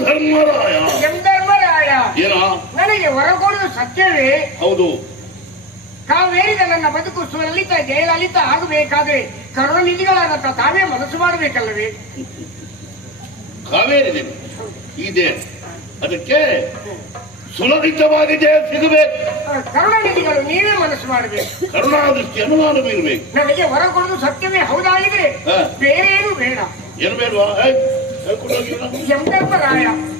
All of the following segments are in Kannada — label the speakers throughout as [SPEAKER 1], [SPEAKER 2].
[SPEAKER 1] ಧರ್ಮರಾಯ.
[SPEAKER 2] ಎಂಧರ್ಮರಾಯ.
[SPEAKER 1] ಏನ?
[SPEAKER 2] ನನಗೆ ಹೊರ ಕೊಡುವುದು ಸತ್ಯವೇ?
[SPEAKER 1] ಹೌದು.
[SPEAKER 2] ತಾವೇರಿದ ನನ್ನ ಬದುಕು ಸುಲಲಿತ ಜಯಲಲಿತ ಆಗಬೇಕಾದ್ರೆ ಕರುಣನಿಧಿಗಳಾದಂತ ತಾವೇ ಮನಸ್ಸು ಮಾಡಬೇಕಲ್ಲವೇ?
[SPEAKER 1] ಕಾವೇರಿದೆ ಇದೆ ಅದಕ್ಕೆ ಸುಲಲಿತವಾಗಿ ಜಯ ಸಿಗಬೇಕು
[SPEAKER 2] ಕರುಣಾನಿಧಿಗಳು ನೀವೇ ಮನಸ್ಸು ಮಾಡಬೇಕು.
[SPEAKER 1] ಕರುಣಾದೃಷ್ಟಿ ಅನುಮಾನ ಬೀರಬೇಕು
[SPEAKER 2] ನನಗೆ ಹೊರ ಕೊಡುವುದು ಸತ್ಯವೇ ಹೌದಾಗಿದ್ರೆ. ಬೇರೆ ಏನು ಬೇಡ.
[SPEAKER 1] ಏನು ಬೇಡವಾ? ಹೇಳ್ಕೊಂಡು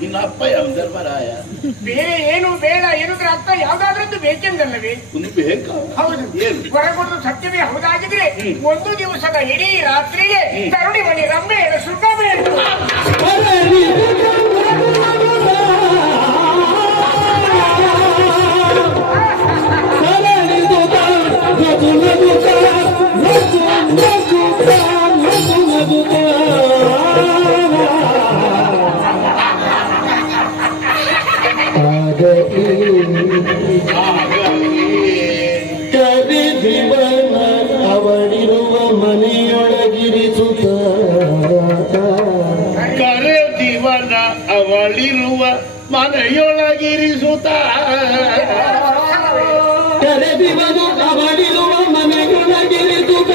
[SPEAKER 1] ನಿನ್ನ ಅಪ್ಪ ಯಾವ
[SPEAKER 2] ಬೇರೆ ಏನು ಬೇಡ ಏನಂದ್ರೆ ಅರ್ಥ ಯಾವ್ದಾದ್ರದ್ದು ಬೇಕೆಂದಲ್ಲವೇ?
[SPEAKER 1] ಒಂದು ಬೇಕಾ?
[SPEAKER 2] ಹೌದು.
[SPEAKER 1] ಏನು?
[SPEAKER 2] ಹೊರಗೊಡುದು ಸತ್ಯವೇ ಹೌದಾಗಿದ್ರೆ ಒಂದು ದಿವಸದ ಇಡೀ ರಾತ್ರಿಗೆ ತರುಣಿ ಮಣಿ ರಂಬೆ ಸುಖವೇ
[SPEAKER 3] ಅವಳಿರುವ ಮನೆಯೊಳಗಿರಿಸುತ್ತ
[SPEAKER 1] ಕರೆದಿವನ ಅವಳಿರುವ ಮನೆಯೊಳಗಿರಿಸುತ್ತ
[SPEAKER 3] ಕರೆದಿವನು ಅವಳಿರುವ ಮನೆಯೊಳಗಿರಿಸುತ್ತ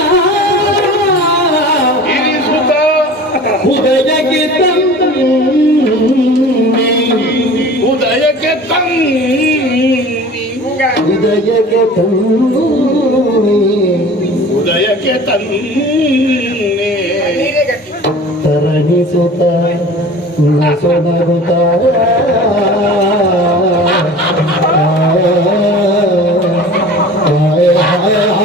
[SPEAKER 3] ಉದಯಕ್ಕೆ ತಂದು
[SPEAKER 1] ಉದಯಕ್ಕೆ ತಂದಿ
[SPEAKER 3] ತರಣಿಸುತ್ತ ಸೊನಗುತ್ತ
[SPEAKER 1] ಹೇಳು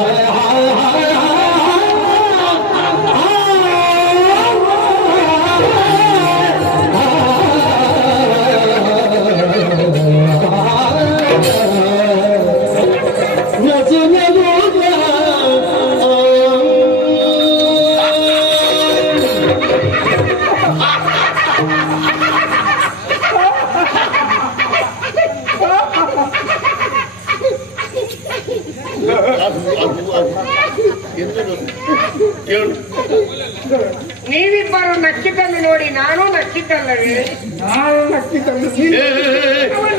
[SPEAKER 2] ನೀವಿಬ್ಬರು ನಕ್ಕಿದ್ದನ್ನು ನೋಡಿ ನಾನು ನಕ್ಕಿದ್ದಲ್ಲವೇ?
[SPEAKER 4] ನಾನು ನಕ್ಕಿದ್ದನ್ನು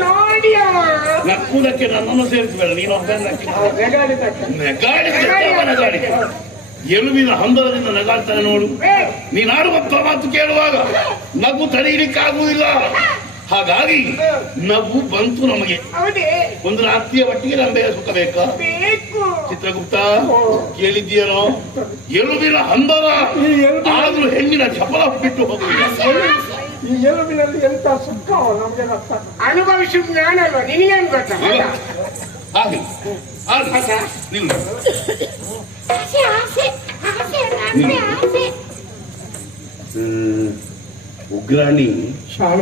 [SPEAKER 2] ನೋಡಿ ಅವ
[SPEAKER 1] ನಕ್ಕುವುದಕ್ಕೆ ನನ್ನನ್ನು ಸೇರಿಸಬೇಡ ನೀನು ಒಬ್ಬ ನಕ್ಕಿ ಹಂದರದಿಂದ ಎಲುಬಿನ ಹಂಬಲದಿಂದ ನಗಾಡ್ತಾನೆ ನೋಡು. ನೀನಾಡುವ ಮಾತು ಕೇಳುವಾಗ ನಗು ತಡೆಯಲಿಕ್ಕಾಗುವುದಿಲ್ಲ ಹಾಗಾಗಿ ನಗು ಬಂತು ನಮಗೆ.
[SPEAKER 2] ಹೌದೇ?
[SPEAKER 1] ಒಂದು ರಾತ್ರಿಯ ಒಟ್ಟಿಗೆ ರಂಬೆಯ ಸುಖ ಬೇಕಾ?
[SPEAKER 2] ಬೇಕು.
[SPEAKER 1] ಚಿತ್ರಗುಪ್ತ ಕೇಳಿದ್ದೀಯನೋ? ಎಲುಬಿನ ಹಂದರ ಆದ್ರೂ ಹೆಣ್ಣಿನ ಚಪಲ ಬಿಟ್ಟು ಹೋಗುದಿಲ್ಲ
[SPEAKER 4] ಈ ಎಲುಬಿನಲ್ಲಿ ಎಂತ ಸುಖ? ನಮಗೆ ಗೊತ್ತ?
[SPEAKER 2] ಅನುಭವಿಸುವ ಜ್ಞಾನ ಅಲ್ವಾ? ನಿನಗೇನು ಗೊತ್ತಾ?
[SPEAKER 1] ಹಾಗೆ. ಹಾಗೆ ನಿಲ್ಲು. ಉಗ್ರಾಣಿ.
[SPEAKER 4] ಶಾನ್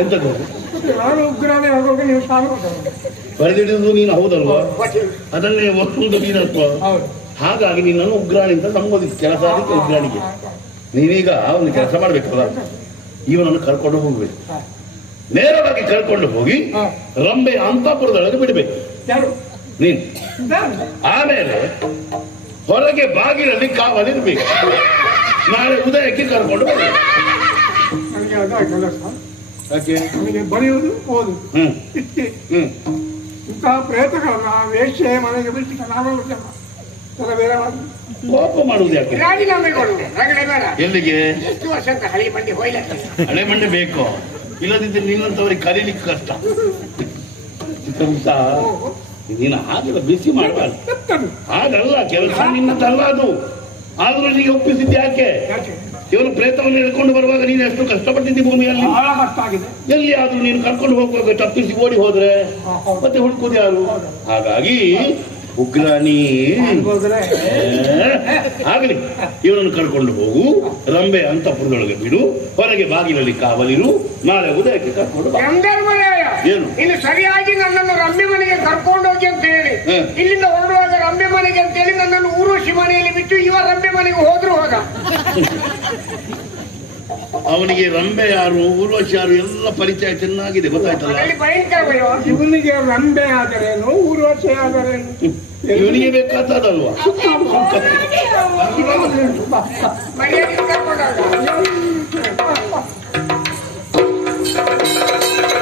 [SPEAKER 1] ಎಂತದ್ದು
[SPEAKER 4] ನಾನು ಉಗ್ರಾಣಿ ಆಗೋಕೆ ನೀವು ಶಾನ್
[SPEAKER 1] ನೀನು ಹೌದಲ್ವಾ? ಅದನ್ನೇ ಒಂದು ನೀನತ್ವ
[SPEAKER 4] ಹೌದು.
[SPEAKER 1] ಹಾಗಾಗಿ ನಿನ್ನನ್ನು ಉಗ್ರಾಣಿ ಅಂತ ನಂಬೋದಿ ಕೆಲಸ ಅದಕ್ಕೆ ಉಗ್ರಾಣಿಗೆ. ನೀನೀಗ ಒಂದು ಕೆಲಸ ಮಾಡ್ಬೇಕಲ್ಲ ಇವನನ್ನು ಕರ್ಕೊಂಡು ಹೋಗ್ಬೇಕು ನೇರವಾಗಿ ಕರ್ಕೊಂಡು ಹೋಗಿ. ರಂಬೆ ಅಂತಪುರದೊಳಗೆ ಬಿಡಬೇಕು. ನೀನು. ಆಮೇಲೆ ಹೊರಗೆ ಬಾಗಿಲಲ್ಲಿ ಕಾವಲಿರ್ಬೇಕು ನಾಳೆ ಉದಯಕ್ಕೆ ಕರ್ಕೊಂಡು
[SPEAKER 4] ನನಗೆ ಬರೆಯುವುದು ಓದು.
[SPEAKER 1] ಹ್ಮ್.
[SPEAKER 4] ಇಷ್ಟೇ
[SPEAKER 1] ಹ್ಮ್.
[SPEAKER 4] ಇಂತಹ ಪ್ರಯತ್ನಗಳನ್ನ ವೇಷ್ಯ ಮನೆಗೆ ಬಿಟ್ಟು ನಾನು ಜನ ಬೇರೆ ಮಾಡಿ
[SPEAKER 1] ಕೋಪ ಮಾಡುವುದು ಯಾಕೆ?
[SPEAKER 2] ರಾಜೀನಾಮೆ ಕೊಡು ರಗಳೆ ಬೇಡ.
[SPEAKER 1] ಎಲ್ಲಿಗೆ?
[SPEAKER 2] ಎಷ್ಟು ವರ್ಷ ಅಂತ ಹಳಿ ಬಂಡಿ ಹೋಯ್ಲಕ್ಕೆ
[SPEAKER 1] ಹಳೆ ಮಂಡೆ ಬೇಕು. ಇಲ್ಲದಿದ್ದರೆ ನಿನ್ನಂತವರಿಗೆ ಕಲೀಲಿಕ್ಕೆ ಕಷ್ಟ. ನೀನು ಹಾಗೆಲ್ಲ ಬಿಸಿ ಮಾಡಬಾರ್ದು. ಹಾಗಲ್ಲ ಕೆಲಸ ನಿನ್ನದಲ್ಲ ಅದು. ಆದ್ರೂ ನೀವು ಒಪ್ಪಿಸಿದ್ದು ಯಾಕೆ?
[SPEAKER 4] ಇವರು
[SPEAKER 1] ಇವನು ಪ್ರೇತವನ್ನು ಹಿಡ್ಕೊಂಡು ಬರುವಾಗ ನೀನು ಎಷ್ಟು ಕಷ್ಟಪಟ್ಟಿದ್ದಿ ಭೂಮಿಯಲ್ಲಿ ಎಲ್ಲಿ ಆದ್ರೂ ನೀನು ಕರ್ಕೊಂಡು ಹೋಗುವಾಗ ತಪ್ಪಿಸಿ ಓಡಿ ಹೋದ್ರೆ? ಮತ್ತೆ ಹುಡುಕುದು ಯಾರು? ಹಾಗಾಗಿ ಉಗ್ರಾಣಿ. ಆಗಲಿ. ಇವನನ್ನು ಕರ್ಕೊಂಡು ಹೋಗು. ರಂಬೆ ಅಂತ ಅಂತಪುರದೊಳಗೆ ಬಿಡು. ಹೊರಗೆ ಬಾಗಿಲಲ್ಲಿ ಕಾವಲಿರು. ನಾಳೆ ಉದಯಕ್ಕೆ ಕರ್ಕೊಂಡು?
[SPEAKER 2] ಇನ್ನು ಸರಿಯಾಗಿ ನನ್ನನ್ನು ರಂಬೆ ಮನೆಗೆ ಕರ್ಕೊಂಡು ಹೋಗಿ ಅಂತ ಹೇಳಿ. ಇಲ್ಲಿಂದ ಹೊರಡುವಾಗ ರಂಬೆ ಮನೆಗೆ ಅಂತ ಹೇಳಿ ನನ್ನನ್ನು ಊರ್ವಶಿ ಮನೆಯಲ್ಲಿ ಬಿಟ್ಟು ಇವ ರಂಬೆ ಮನೆಗೆ ಹೋದ್ರು ಹೋದ.
[SPEAKER 1] ಅವನಿಗೆ ರಂಬೆ ಯಾರು ಊರ್ವಶಿ ಯಾರು ಎಲ್ಲ ಪರಿಚಯ ಚೆನ್ನಾಗಿದೆ ಗೊತ್ತಾಯ್ತಲ್ಲ?
[SPEAKER 2] ಅಲ್ಲಿ ಭಯಂಕರ ಭಯ.
[SPEAKER 4] ಇವನಿಗೆ ರಂಬೆ ಆದರೇನು ಊರ್ವಶಿ ಆದರೇನು?
[SPEAKER 1] ಇವನಿಗೆ ಬೇಕಾದದಲ್ವಾ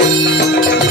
[SPEAKER 1] Música